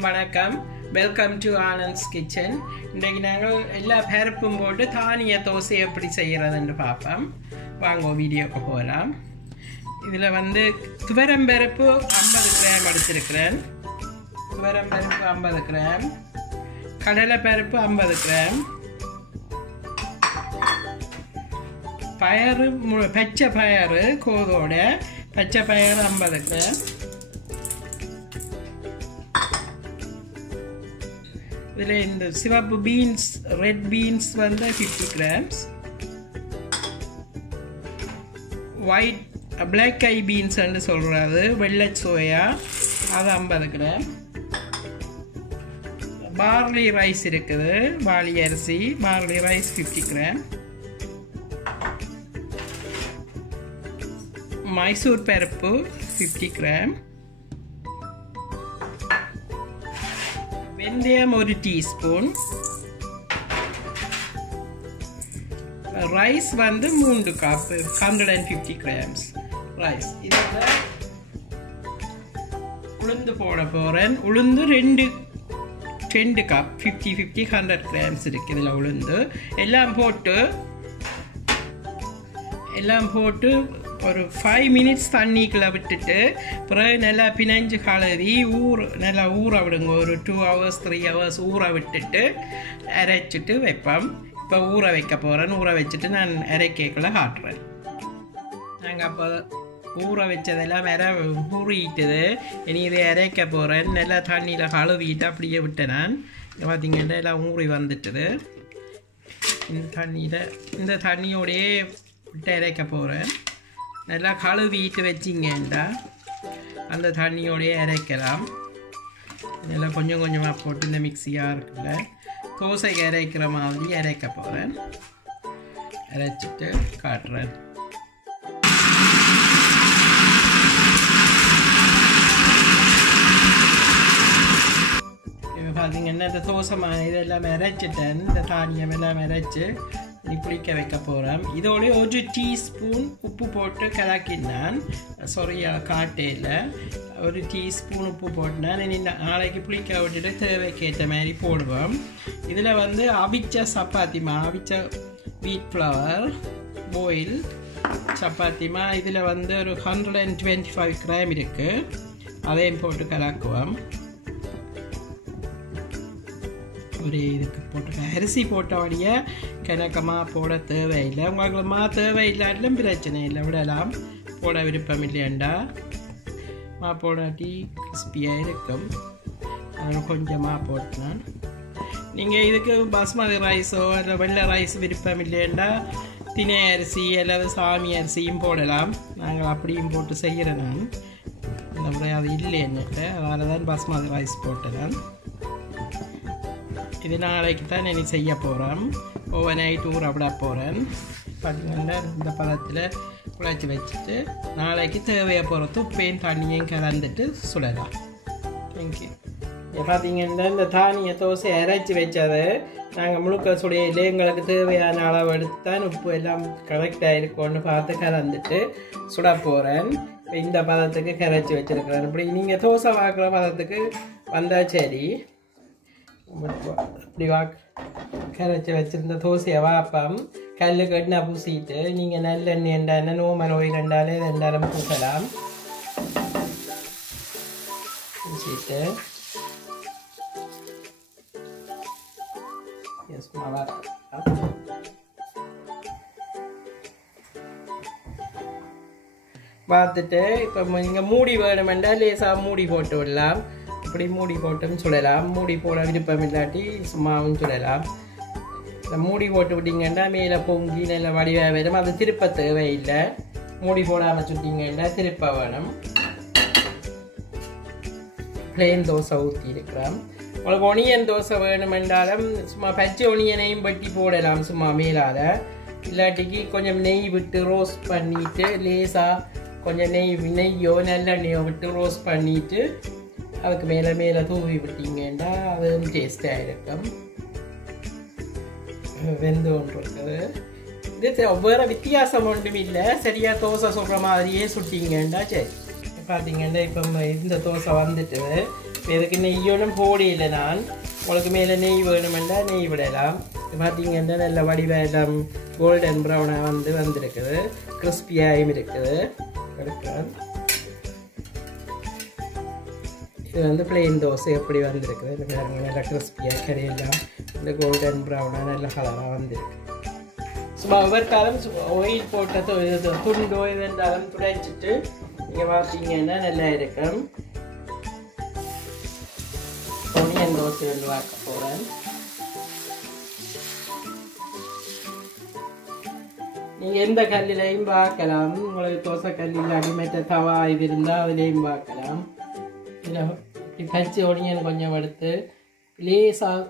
எல்லாருக்கும் வணக்கம். Welcome to Anand's kitchen. இன்றைக்கு நாங்கள் எல்லா பருப்பும் போட்டு தானிய தோசை எப்படி செய்கிறதுன்னு பார்ப்போம். வாங்க வீடியோக்கு போகலாம். இதில் வந்து துவரம் பருப்பு 50 கிராம் எடுத்திருக்கிறேன். துவரம் பருப்பு 50 கிராம், கடலை பருப்பு 50 கிராம், பயறு பச்சை பயறு கோதோட பச்சை பயறு 50 கிராம், இதில் இந்த சிவப்பு பீன்ஸ் ரெட் பீன்ஸ் வந்து 50 கிராம்ஸ், ஒயிட் பிளாக் ஐ பீன்ஸ்ன்னு சொல்கிறது வெள்ளை சோயா அது 50 கிராம், பார்லி ரைஸ் இருக்குது, பாலி அரிசி பார்லி ரைஸ் 50 கிராம், மைசூர் பருப்பு 50 கிராம், வெந்தயம் 1 டீஸ்பூன், ரைஸ் வந்து 3 கப் 150 கிராம்ஸ் ரைஸ். இதில் உளுந்து போட போகிறேன். உளுந்து 2 கப் 50 100 கிராம்ஸ் இருக்குது. இதில் உளுந்து எல்லாம் போட்டு ஒரு 5 மினிட்ஸ் தண்ணிக்குள்ளே விட்டுட்டு பிறகு நல்லா பிணைஞ்சு கழுவி நல்லா ஊற விடுங்க. ஒரு 2 hours 3 hours ஊற விட்டுட்டு அரைச்சிட்டு வைப்போம். இப்போ ஊற வைக்க போகிறேன். ஊற வச்சுட்டு நான் அரைக்கேக்கில் காட்டுறேன். நாங்கள் அப்போ ஊற வச்சதெல்லாம் ஊறிட்டுது. இனி இதை அரைக்க போகிறேன். நல்லா தண்ணியில் கழுவிட்டு அப்படியே விட்டேன். நான் பார்த்தீங்கன்னா எல்லாம் ஊறி வந்துட்டுது. இந்த தண்ணியோடையே விட்டு அரைக்க போகிறேன். நல்லா கழுவிட்டு வச்சிங்கண்டா அந்த தண்ணியோடையே அரைக்கலாம். இதெல்லாம் கொஞ்சம் கொஞ்சமாக போட்டு இந்த மிக்ஸியாக இருக்குல்ல தோசைக்கு அரைக்கிற மாதிரி அரைக்க போகிறேன். அரைச்சிட்டு காட்டுறேன். இப்போ பார்த்தீங்கன்னா இந்த தோசை இதெல்லாம் அரைச்சிட்டேன். இந்த தானியம் எல்லாம் அரைச்சி புளிக்க வைக்க போகிறேன். இதோட 1 டீஸ்பூன் உப்பு போட்டு கலக்கினான். காட்டையில் 1 டீஸ்பூன் உப்பு போட்டினான். நாளைக்கு புளிக்க விட்டுட்டு தேவைக்கேற்ற மாதிரி போடுவோம். இதில் வந்து அவிச்ச சப்பாத்தி அவிச்ச வீட் ஃப்ளவர் பாயில் சப்பாத்தி இதில் வந்து ஒரு 125 கிராம் இருக்குது. அதையும் போட்டு கலக்குவோம். ஒரு இதுக்கு போட்டு அரிசி போட்டபடியே கணக்கமாக போட தேவையில்லை. உங்களுக்கு தேவையில்லாட்டிலும் பிரச்சனை இல்லை, விடலாம். போட விருப்பம் இல்லையாண்டா போடாட்டி கிறிஸ்பியாக இருக்கும். அதில் கொஞ்சமாக போட்டேன். நீங்கள் இதுக்கு பாஸ்மதி ரைஸோ இல்லை வெள்ளை ரைஸ் விருப்பம் இல்லையாண்டா தினை அரிசி அல்லது சாமி அரிசியும் போடலாம். நாங்கள் அப்படியும் போட்டு செய்கிறேன். நான் இந்த முறை அது இல்லை என்னட்டு, அதனால தான் பாஸ்மதி ரைஸ் போட்டேன். இது நாளைக்கு தான் நான் செய்ய போகிறேன். ஓவர் நைட் ஊற விட போகிறேன். பார்த்தீங்கன்னா இந்த பதத்தில் குழச்சி வச்சுட்டு நாளைக்கு தேவையை பொறுத்து உப்பையும் தண்ணியும் கலந்துட்டு சுடலாம். தேங்க்யூ. பார்த்தீங்கன்னா இந்த தானிய தோசை அரைச்சி வச்சது நாங்கள் முழுக்க சுடையிலே எங்களுக்கு தேவையான அளவு எடுத்து தான் உப்பு எல்லாம் கரெக்டாக இருக்கும்னு பார்த்து கலந்துட்டு சுட போகிறேன். இந்த பதத்துக்கு கரைச்சி வச்சுருக்கிறேன். இப்படி நீங்கள் தோசை வாக்குற பதத்துக்கு வந்தால் சரி. இப்படி கரைச்சி வச்சுருந்த தோசையை வாப்பம் கல் கட்டினா பூசிட்டு நீங்கள் நல்லெண்ணெய் எண்ணெய் நோமன் ஓயில் ரெண்டாலே 2 பூசலாம். பூசிட்டு பார்த்துட்டு இப்போ நீங்கள் மூடி வேணுமெண்டா லேசாக மூடி போட்டு விடலாம். இப்படி மூடி போட்டும் சுடலாம். மூடி போட விருப்பம் இல்லாட்டி சும்மாவும் சுடலாம். இந்த மூடி போட்டு விட்டீங்கன்னா மேலே பொங்கி நல்ல வடிவாக வரும். அது திருப்ப தேவையில்லை. மூடி போடாமல் சுட்டிங்கன்னா திருப்ப வேணும். பிளெயின் தோசை ஊற்றி இருக்கிறோம். உங்களுக்கு ஒனியன் தோசை வேணுமென்றாலும் சும்மா பச்சை ஒனியனையும் வெட்டி போடலாம் சும்மா மேலால். இல்லாட்டிக்கு கொஞ்சம் நெய் விட்டு ரோஸ்ட் பண்ணிவிட்டு லேசாக கொஞ்சம் நெய்யோ நல்லெண்ணெயோ விட்டு ரோஸ்ட் பண்ணிவிட்டு அதுக்கு மேலே தூவி விட்டீங்கன்னா அது டேஸ்டாக இருக்கும். வெந்து ஒன்று இருக்குது. இது வேறு வித்தியாசம் ஒன்றும் இல்லை. சரியாக தோசை சுடுற மாதிரியே சுட்டிங்கன்னா சரி. பார்த்தீங்கன்னா இப்போ இந்த தோசை வந்துட்டு இதுக்கு நெய்யோனும் போடையில் நான் உங்களுக்கு மேலே நெய் வேணுமெண்டா நெய் விடலாம். பார்த்தீங்கன்னா நல்ல வடிவாக எல்லாம் கோல்டன் ப்ரௌனாக வந்திருக்குது, கிறிஸ்பியாகவும் இருக்குது. இது வந்து பிளெயின் தோசை எப்படி வந்திருக்குது, இது பாருங்க நல்லா கிறிஸ்பியாக கறியெல்லாம் இந்த கோல்டன் ப்ரௌனாக நல்ல கலராக வந்திருக்கு. சும்மா ஒவ்வொரு காலம் ஆயில் போட்ட துண்டோ இது இருந்தாலும் துடைச்சிட்டு நீங்கள் பார்த்தீங்கன்னா நல்லா இருக்கும். ஒனியன் தோசை வந்து வாக்க போகிறேன். நீங்கள் எந்த கல்லிலையும் பார்க்கலாம். உங்களுக்கு தோசை கல்லில் அடிமட்ட தவா இது இருந்தால் அதுலேயும் பார்க்கலாம். இதில் இப்படி பச்சை ஒனியன் கொஞ்சம் எடுத்து லேசாக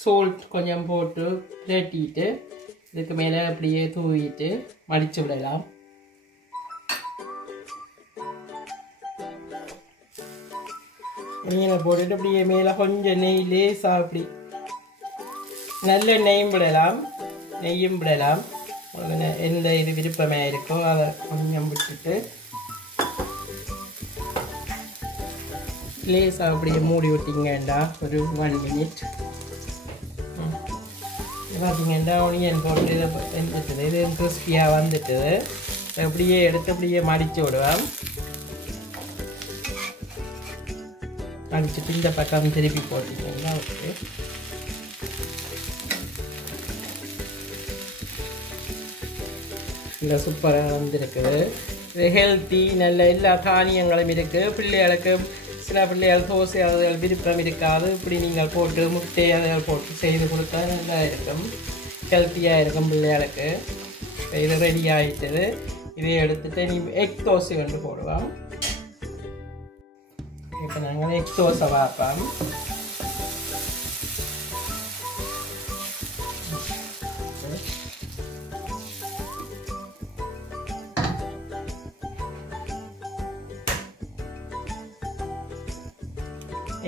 சோல்ட் கொஞ்சம் போட்டு பிரட்டிட்டு இதுக்கு மேலே அப்படியே தூவிட்டு மடித்து விடலாம். மீனை போட்டுட்டு அப்படியே மேலே கொஞ்சம் நெய் லேசாக அப்படி நல்ல நெய்யும் விடலாம், நெய்யும் விடலாம். எந்த இது விருப்பமாக இருக்கோ அதை கொஞ்சம் விட்டுட்டு லேசாக அப்படியே மூடி விட்டிங்கண்டா ஒரு 1 மினிட். பார்த்தீங்கன்னா ஒனியன் போட்டு இதை வந்துட்டுது, இது கிறிஸ்பியாக வந்துட்டுது. அப்படியே எடுத்து அப்படியே மடித்து விடுவேன். மடிச்சுட்டு இந்த பக்கம் திருப்பி போட்டுக்கிங்கன்னா ஓகே. இந்த சூப்பராக வந்துருக்குது. இது ஹெல்த்தி, நல்ல எல்லா தானியங்களும் இருக்குது. பிள்ளைகளுக்கு சில பிள்ளைகள் தோசை அதுகள் விருப்பம் இருக்காது, இப்படி நீங்கள் போட்டு முட்டை அதுகள் போட்டு செய்து கொடுத்தா நல்லா இருக்கும், ஹெல்த்தியாக இருக்கும் பிள்ளைகளுக்கு. இது ரெடி ஆகிட்டது. இதை எடுத்துகிட்டு நீ எக் தோசை வந்து போடுவோம். இப்போ நாங்கள் எக் தோசை பார்ப்போம்.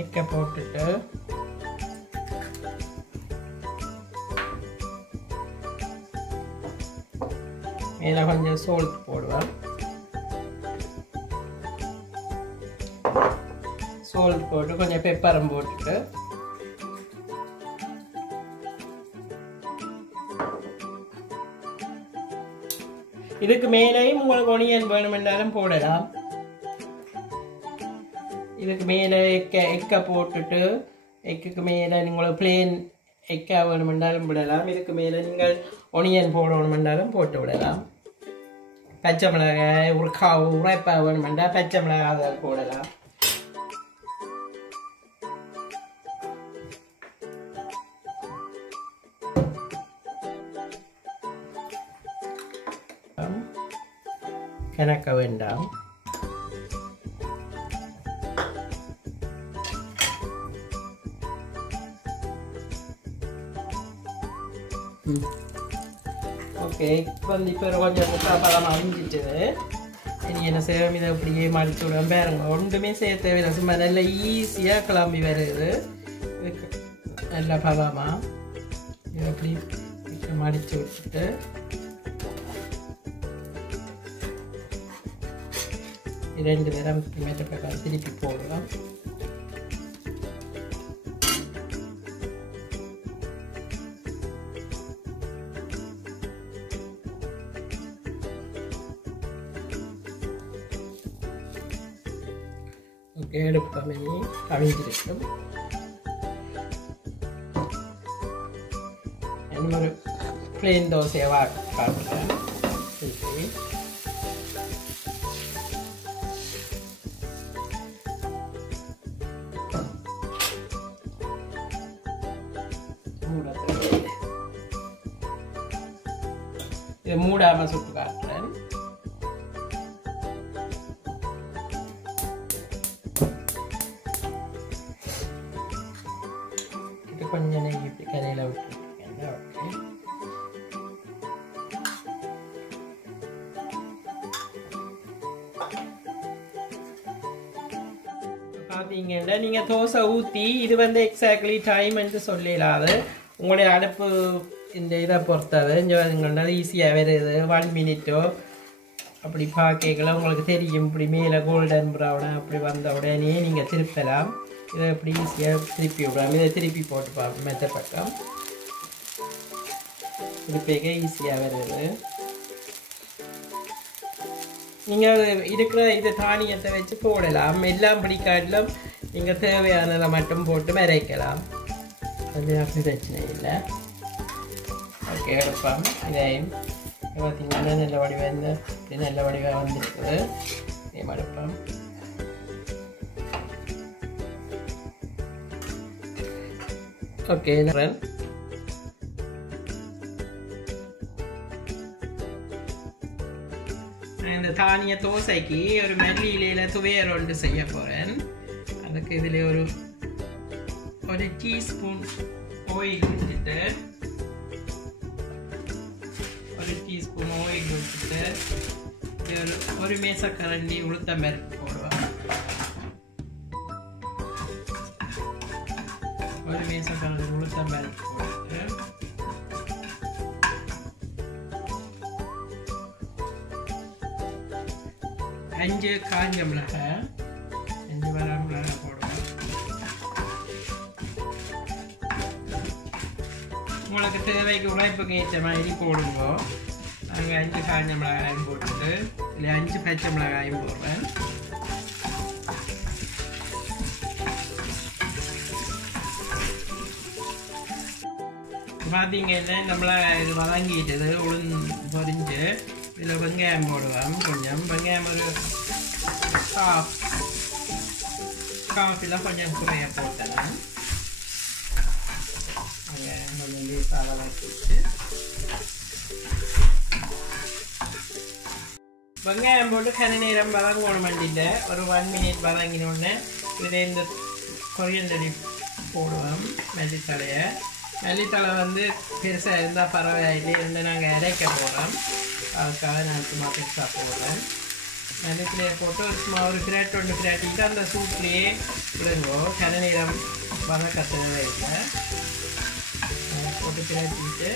எக்கை போட்டுட்டு மேலே கொஞ்சம் சால்ட் போடுவேன். சால்ட் போட்டு கொஞ்சம் பெப்பரும் போட்டுட்டு இதுக்கு மேலேயும் உங்களுக்கு ஒனியன் வேணுமென்றாலும் போடலாம். இதுக்கு மேலே எக்கை போட்டுட்டு எக்குக்கு மேலே உங்களுக்கு பிளேன் எக்கா வேணுமென்றாலும் விடலாம். இதுக்கு மேலே நீங்கள் ஒனியன் போடணுமென்றாலும் போட்டு விடலாம். பச்சை மிளகாய் உரைப்பாக வேணுமென்றால் பச்சை மிளகாய் அதை போடலாம். கணக்க வேண்டாம். ஓகே, இப்போ கொஞ்சம் முக்காப்பழம் அழிஞ்சிட்டுது. இனி என்ன செய்வோம், இதை அப்படியே மடிச்சு விடுவோம். பாருங்க, ஒன்றுமே செய்ய தேவையில்லை, சும்மா நல்லா ஈஸியாக கிளம்பி வருது. நல்ல பழமாக இதை அப்படி மடித்து விட்டுட்டு ரெண்டு நேரம் மேட்டப்பக்கம் திருப்பி போடலாம். ஓகே, எடுப்பமே கவிஞ்சிருக்கும். இன்னொரு பிளேன் தோசையை காட்டுறேன். இது மூடாம சுட்டு காட்டுறேன். இது கொஞ்சம் நெய் இப்படி கரையில விட்டுருக்கேன். ஓகே, பார்த்தீங்கன்னா நீங்கள் தோசை ஊற்றி இது வந்து எக்ஸாக்ட்லி டைம் என்று சொல்லிடாது. உங்களுடைய அடுப்பு இந்த இதை பொறுத்தது இங்கே ஈஸியாக வருது. 1 மினிட்டோ அப்படி பார்க்கல உங்களுக்கு தெரியும். இப்படி மேலே கோல்டன் ப்ரௌனாக அப்படி வந்த உடனே நீங்கள் திருப்பலாம். இதை எப்படி ஈஸியாக திருப்பி விடுவாங்க. இதை திருப்பி போட்டு பார்ப்போம். மெத்த பக்கம் திருப்பிக்க ஈஸியாக வருது. நீங்கள் இருக்கிற இது தானியத்தை வச்சு போடலாம். எல்லாம் பிடிக்காட்டிலும் நீங்கள் தேவையானதை மட்டும் போட்டு மறைக்கலாம். அது அப்படி பிரச்சனை இல்லை. ஓகே எடுப்போம். இதையும் பார்த்தீங்கன்னா நல்ல வடிவாக இது நல்ல வடிவாக வந்துருக்குது. இதையும் எடுப்போம். ஓகே இந்த தானிய தோசைக்கு ஒரு மல்லி இலையில துவையல் ஒன்று செய்ய போகிறேன். அதுக்கு இதில் ஒரு டீஸ்பூன் ஆயில் ஊற்றிட்டு ஒரு மேசக்கரண்டி உளுத்தம்பருப்பு போடுவோம். ஒரு மேசக்கரண்டி உளுத்தம்பருப்பு போட்டு அஞ்சு காஞ்ச மிளகாய் 5 வரமிளகாய் போடுவோம். உங்களுக்கு தேவைக்கு உழைப்புக்கு ஏற்ற மாதிரி போடுங்க. நாங்கள் 5 காஞ்ச மிளகாயும் போட்டுட்டு இல்லை 5 பச்சை மிளகாயும் போடுறேன். பார்த்தீங்கன்னா நம்மளை இது வதங்கிட்டது உளுந்து பொரிஞ்சு இதில் வெங்காயம் போடுவோம். கொஞ்சம் வெங்காயம் ஒரு காஃபில் கொஞ்சம் குறைய போட்டேன். வெங்காயம் கொஞ்சம் லேசாக வதக்கிட்டு வெங்காயம் போட்டு கன நேரம் வதங்கணும். வண்டியில் ஒரு 1 minute வதங்கினோடனே இதில் இந்த கொரியண்டர் லீஃப் போடுவோம். மல்லித்தலை வந்து பெருசாக இருந்தால் பரவாயில்லை. இருந்து நாங்கள் அரைக்க போகிறோம். அதுக்காக நான் சும்மா பெருசாக போடுறேன். மல்லித்தலையை போட்டு சும்மா ஒரு கிராட் ஒன்று கிராட்டிட்டு அந்த சூட்லேயே விடுங்கோ. கன நேரம் வதக்கத்தவே இல்லை. போட்டு கிராட்டிட்டு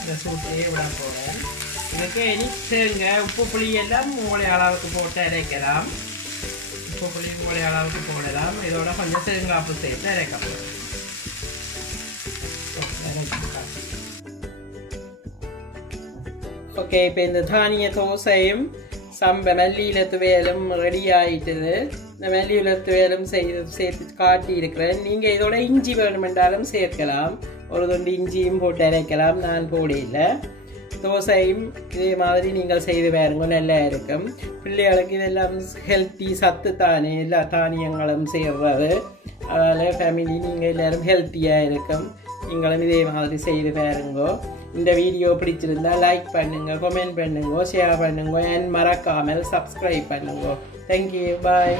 அந்த சூட்லேயே விட போகிறேன். இதுக்கு இனி தேங்காய் உப்பு புளி எல்லாம் உங்களுடைய அளவுக்கு போட்டு அரைக்கலாம். உப்பு புளி உங்களுடைய அளவுக்கு போடலாம். இதோட கொஞ்சம் தேங்காய் பூ சேர்த்து அரைக்க போகிறேன். ஓகே, இப்போ இந்த தானிய தோசையும் மல்லியில துவையலும் ரெடி ஆகிட்டுது. இந்த மல்லியில துவையலும் சேர்த்து காட்டியிருக்கிறேன். நீங்கள் இதோட இஞ்சி வேணுமென்றாலும் சேர்க்கலாம். ஒரு துண்டு இஞ்சியும் போட்டு அரைக்கலாம். நான் போடையில் தோசையும் இதே மாதிரி நீங்கள் செய்து பாருங்க, நல்லா இருக்கும். பிள்ளைகளுக்கு இதெல்லாம் ஹெல்த்தி சத்து தானே, எல்லா தானியங்களும் சேர்றது. அதனால் ஃபேமிலி நீங்கள் எல்லோரும் ஹெல்த்தியாக இருக்கும். நீங்களும் இதே மாதிரி செய்து பாருங்கோ. இந்த வீடியோ பிடிச்சிருந்தா லைக் பண்ணுங்க, கமெண்ட் பண்ணுங்க, ஷேர் பண்ணுங்க, and மறக்காமல் சப்ஸ்கிரைப் பண்ணுங்க. தேங்க்யூ, பாய்.